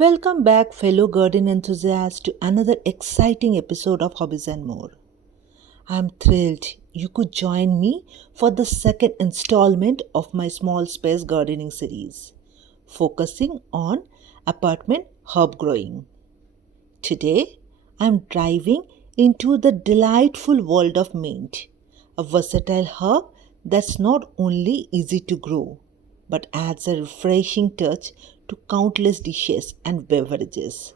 Welcome back, fellow garden enthusiasts, to another exciting episode of Hobbies and More. I'm thrilled you could join me for the second installment of my small space gardening series, focusing on apartment herb growing. Today, I'm diving into the delightful world of mint, a versatile herb that's not only easy to grow but adds a refreshing touch to countless dishes and beverages.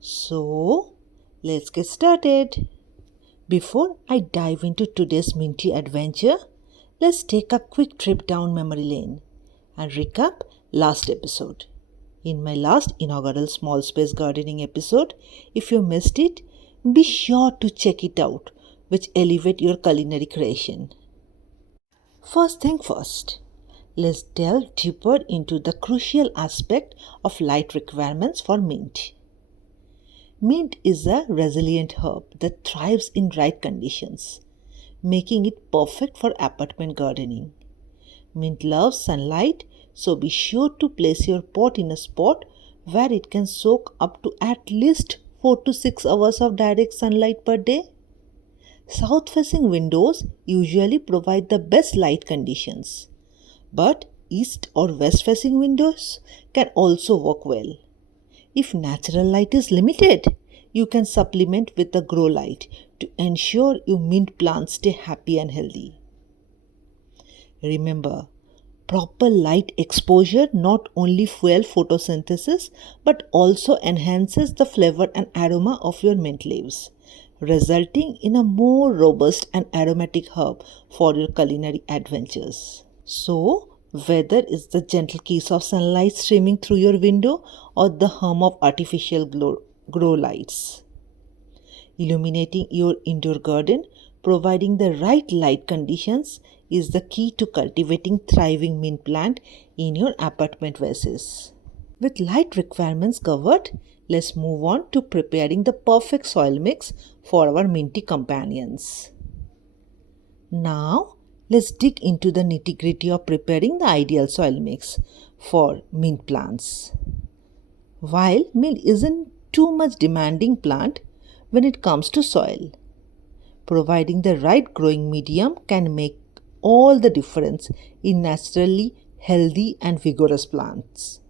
So, let's get started. Before I dive into today's minty adventure, let's take a quick trip down memory lane and recap last episode. In my last inaugural small space gardening episode, if you missed it, be sure to check it out, which elevate your culinary creation. First thing first, let's delve deeper into the crucial aspect of light requirements for mint. Mint is a resilient herb that thrives in right conditions, making it perfect for apartment gardening. Mint loves sunlight, so be sure to place your pot in a spot where it can soak up to at least 4 to 6 hours of direct sunlight per day. South facing windows usually provide the best light conditions, but east or west facing windows can also work well. If natural light is limited, you can supplement with a grow light to ensure your mint plants stay happy and healthy. Remember, proper light exposure not only fuels photosynthesis but also enhances the flavor and aroma of your mint leaves, resulting in a more robust and aromatic herb for your culinary adventures. So, whether it's the gentle kiss of sunlight streaming through your window or the hum of artificial grow lights, illuminating your indoor garden, providing the right light conditions is the key to cultivating thriving mint plant in your apartment vases. With light requirements covered, let's move on to preparing the perfect soil mix for our minty companions. Now, let's dig into the nitty-gritty of preparing the ideal soil mix for mint plants. While mint isn't too much demanding plant when it comes to soil, providing the right growing medium can make all the difference in naturally healthy and vigorous plants.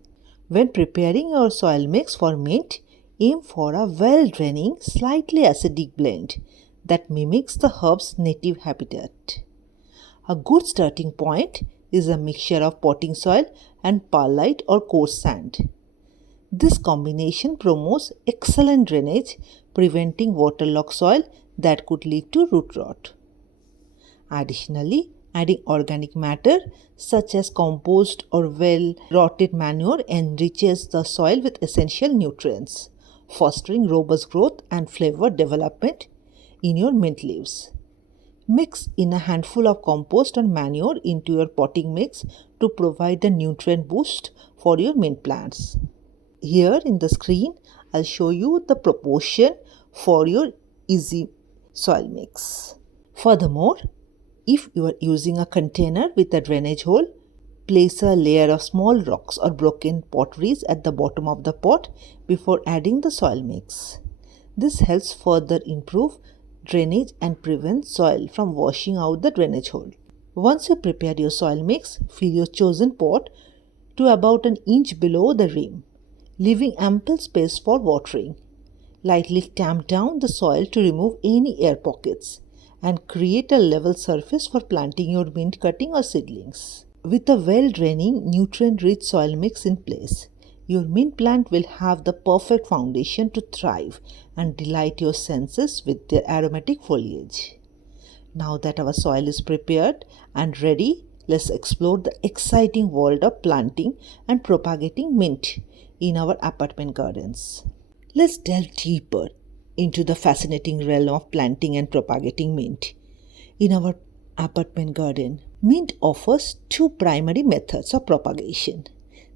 When preparing your soil mix for mint, aim for a well-draining, slightly acidic blend that mimics the herb's native habitat. A good starting point is a mixture of potting soil and perlite or coarse sand. This combination promotes excellent drainage, preventing waterlogged soil that could lead to root rot. Additionally, adding organic matter such as compost or well-rotted manure enriches the soil with essential nutrients, fostering robust growth and flavor development in your mint leaves. Mix in a handful of compost and manure into your potting mix to provide a nutrient boost for your mint plants. Here in the screen, I'll show you the proportion for your easy soil mix. Furthermore, if you are using a container with a drainage hole, place a layer of small rocks or broken potteries at the bottom of the pot before adding the soil mix. This helps further improve drainage and prevent soil from washing out the drainage hole. Once you prepare your soil mix, fill your chosen pot to about an inch below the rim, leaving ample space for watering. Lightly tamp down the soil to remove any air pockets and create a level surface for planting your mint cutting or seedlings. With a well-draining, nutrient-rich soil mix in place, your mint plant will have the perfect foundation to thrive and delight your senses with their aromatic foliage. Now that our soil is prepared and ready, let's explore the exciting world of planting and propagating mint in our apartment gardens. Let's delve deeper into the fascinating realm of planting and propagating mint. In our apartment garden, mint offers two primary methods of propagation: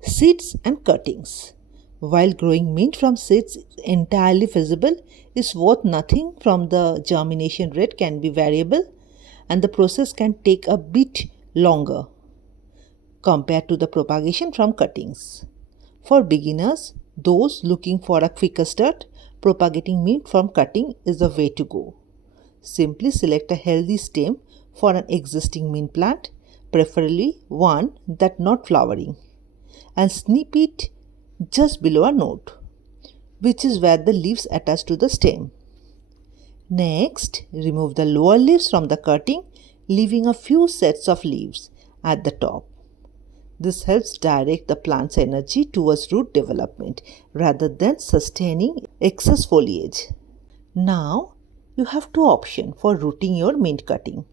seeds and cuttings. While growing mint from seeds is entirely feasible, it's worth nothing from the germination rate can be variable and the process can take a bit longer compared to the propagation from cuttings. For beginners, Those looking for a quicker start, propagating mint from cutting is the way to go. Simply select a healthy stem for an existing mint plant, preferably one that not flowering, and snip it just below a node, which is where the leaves attach to the stem. Next, remove the lower leaves from the cutting, leaving a few sets of leaves at the top. This helps direct the plant's energy towards root development rather than sustaining excess foliage. Now, you have two options for rooting your mint cutting: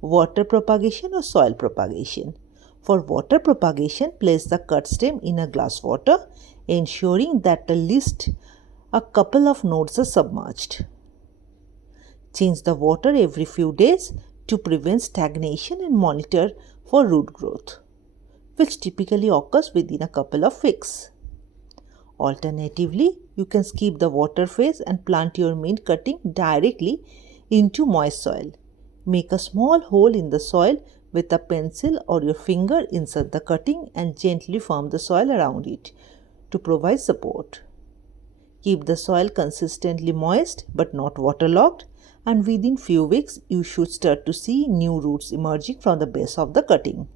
water propagation or soil propagation. For water propagation, place the cut stem in a glass water, ensuring that at least a couple of nodes are submerged. Change the water every few days to prevent stagnation and monitor for root growth, which typically occurs within a couple of weeks. Alternatively, you can skip the water phase and plant your mint cutting directly into moist soil. Make a small hole in the soil with a pencil or your finger, insert the cutting and gently firm the soil around it to provide support. Keep the soil consistently moist but not waterlogged, and within few weeks you should start to see new roots emerging from the base of the cutting.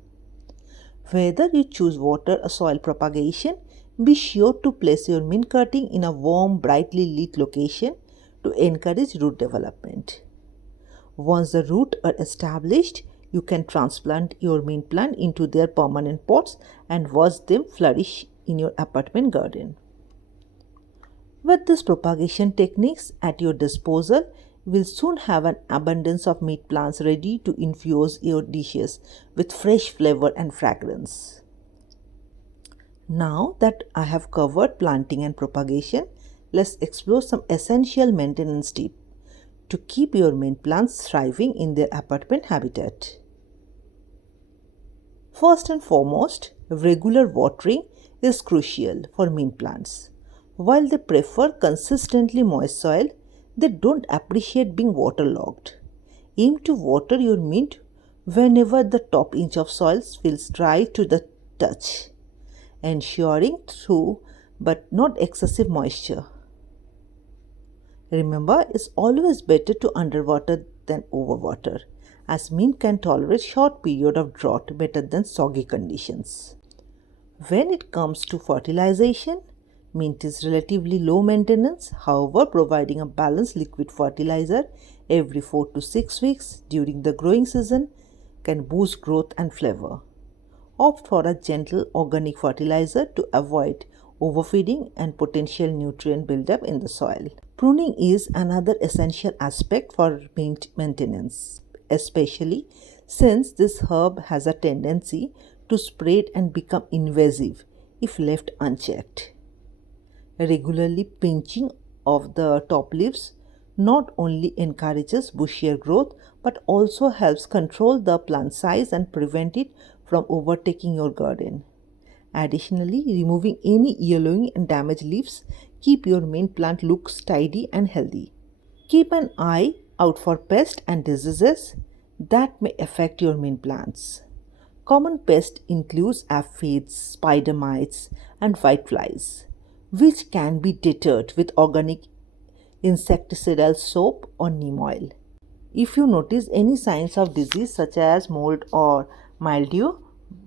Whether you choose water or soil propagation, be sure to place your mint cutting in a warm, brightly lit location to encourage root development. Once the roots are established, you can transplant your mint plant into their permanent pots and watch them flourish in your apartment garden. With these propagation techniques at your disposal, you will soon have an abundance of mint plants ready to infuse your dishes with fresh flavor and fragrance. Now that I have covered planting and propagation, let's explore some essential maintenance tips to keep your mint plants thriving in their apartment habitat. First and foremost, regular watering is crucial for mint plants. While they prefer consistently moist soil, they don't appreciate being waterlogged. Aim to water your mint whenever the top inch of soil feels dry to the touch, ensuring through but not excessive moisture. Remember, it's always better to underwater than overwater, as mint can tolerate short period of drought better than soggy conditions. When it comes to fertilization, mint is relatively low maintenance. However, providing a balanced liquid fertilizer every 4 to 6 weeks during the growing season can boost growth and flavor. Opt for a gentle organic fertilizer to avoid overfeeding and potential nutrient buildup in the soil. Pruning is another essential aspect for mint maintenance, especially since this herb has a tendency to spread and become invasive if left unchecked. Regularly pinching of the top leaves not only encourages bushier growth but also helps control the plant size and prevent it from overtaking your garden. Additionally, removing any yellowing and damaged leaves keep your mint plant look tidy and healthy. Keep an eye out for pests and diseases that may affect your mint plants. Common pests include aphids, spider mites, and whiteflies, which can be deterred with organic insecticidal soap or neem oil. If you notice any signs of disease such as mold or mildew,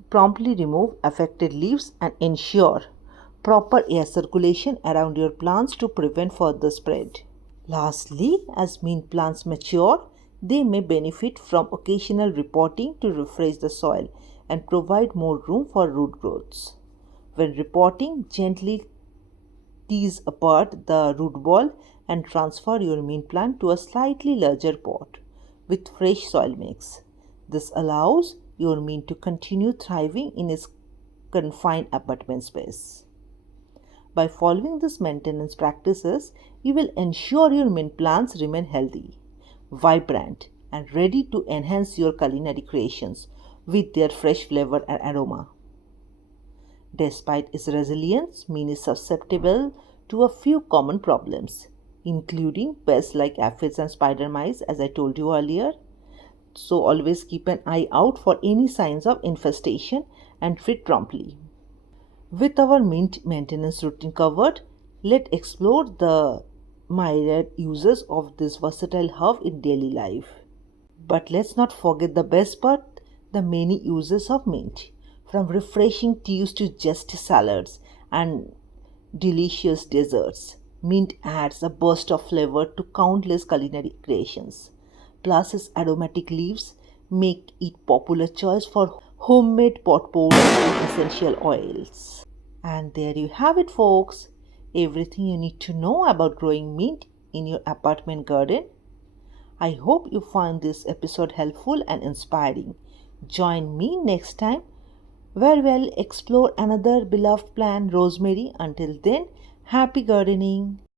promptly remove affected leaves and ensure proper air circulation around your plants to prevent further spread. Lastly, as mint plants mature, they may benefit from occasional repotting to refresh the soil and provide more room for root growths. When repotting, gently tease apart the root ball and transfer your mint plant to a slightly larger pot with fresh soil mix. This allows your mint to continue thriving in its confined apartment space. By following these maintenance practices, you will ensure your mint plants remain healthy, vibrant, and ready to enhance your culinary creations with their fresh flavor and aroma. Despite its resilience, mint is susceptible to a few common problems, including pests like aphids and spider mites, as I told you earlier. So always keep an eye out for any signs of infestation and treat promptly. With our mint maintenance routine covered, let's explore the myriad uses of this versatile herb in daily life. But let's not forget the best part, the many uses of mint. From refreshing teas to zesty salads and delicious desserts, mint adds a burst of flavor to countless culinary creations. Plus, its aromatic leaves make it popular choice for homemade potpourri and essential oils. And there you have it, folks. Everything you need to know about growing mint in your apartment garden. I hope you found this episode helpful and inspiring. Join me next time where we'll explore another beloved plant, rosemary. Until then, happy gardening.